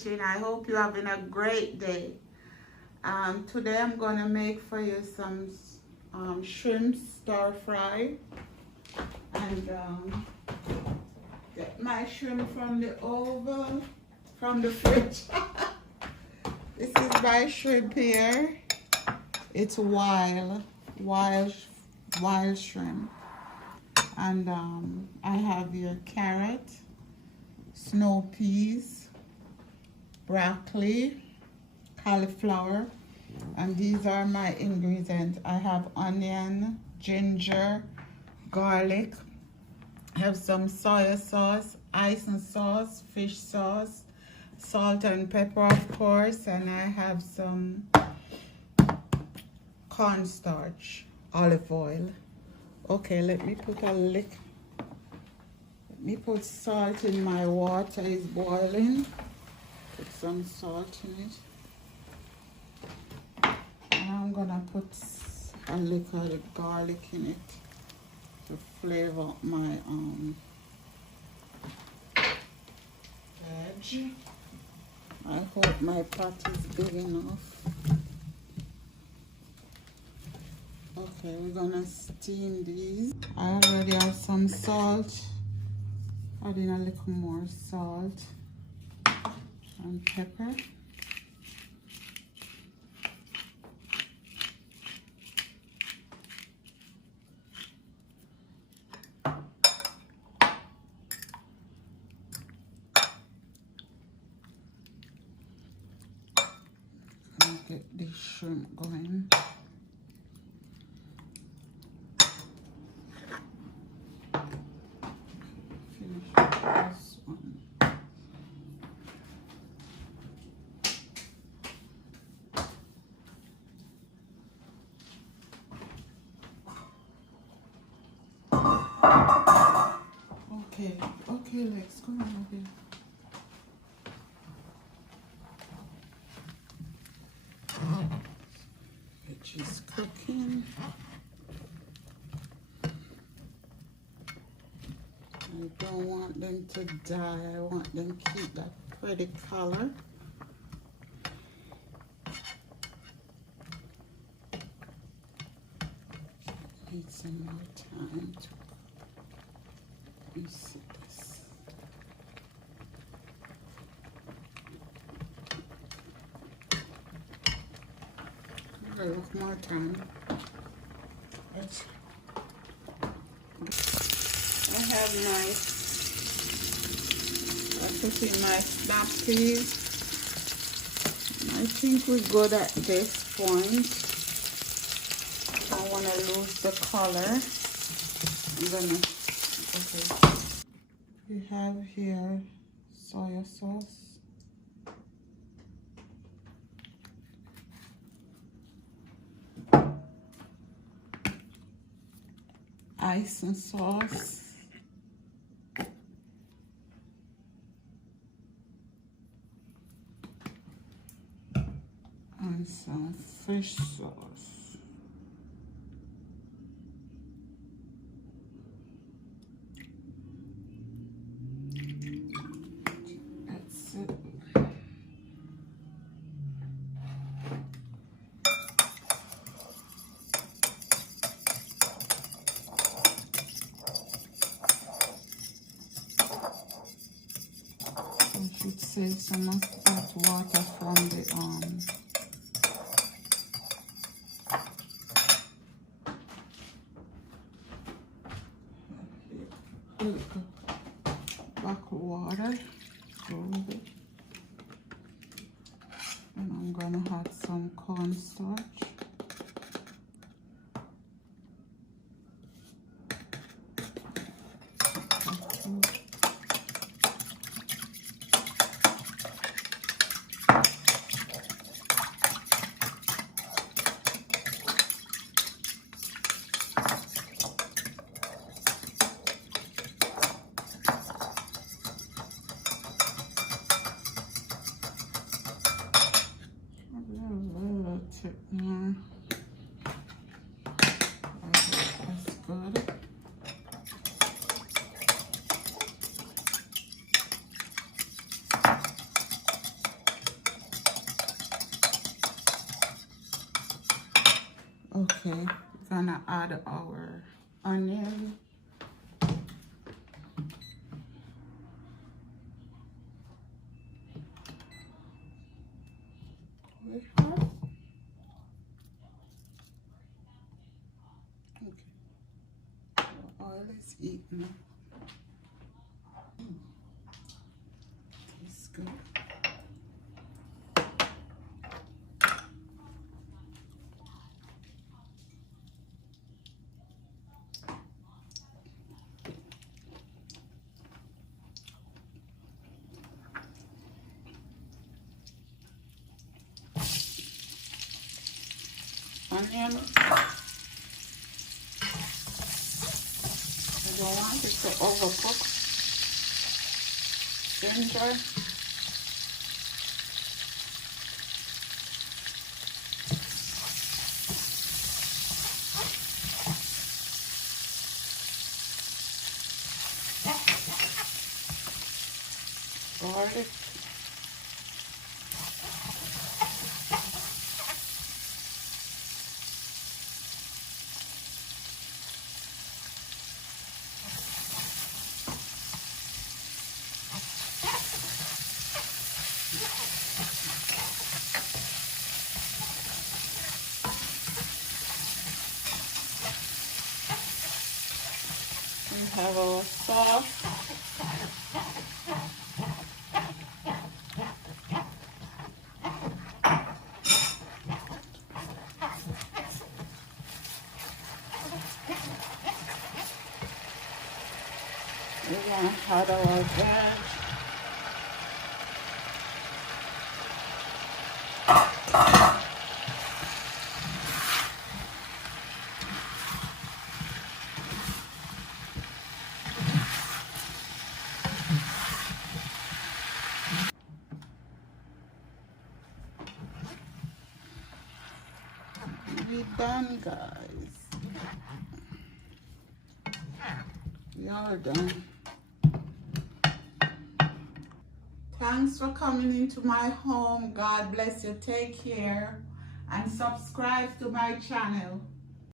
kitchen. I hope you're having a great day. Today I'm gonna make for you some shrimp stir fry, and get my shrimp from the oven, from the fridge. This is my shrimp here. It's wild shrimp, and I have your carrot, snow peas, broccoli, cauliflower, and these are my ingredients. I have onion, ginger, garlic. I have some soy sauce, Iceland sauce, fish sauce, salt and pepper, of course, and I have some cornstarch, olive oil. Okay, let me put salt in my water. Is boiling. Put some salt in it. And I'm gonna put a little garlic in it to flavor up my veg. I hope my pot is big enough. Okay, we're gonna steam these. I already have some salt. Adding a little more salt and pepper. Get this shrimp going. Finish this one. Okay, Lex, come on over here. Just cooking. I don't want them to die. I want them to keep that pretty color. Need some more time to cook. Let me see this. A little more time. I have I put in my snap peas. I think we're good at this point. I want to lose the color. Okay. We have here soy sauce. Iceland sauce, and some fish sauce. That's it. Should save some of that water from the back water, and I'm gonna add some cornstarch. Okay, we're gonna add our onion. Okay. Our oil is eaten. Tastes good. Onion. I don't want it to overcook. Ginger. Garlic. We have our sauce. We're gonna add our veg. We done, guys. We are done. Thanks for coming into my home. God bless you. Take care and subscribe to my channel.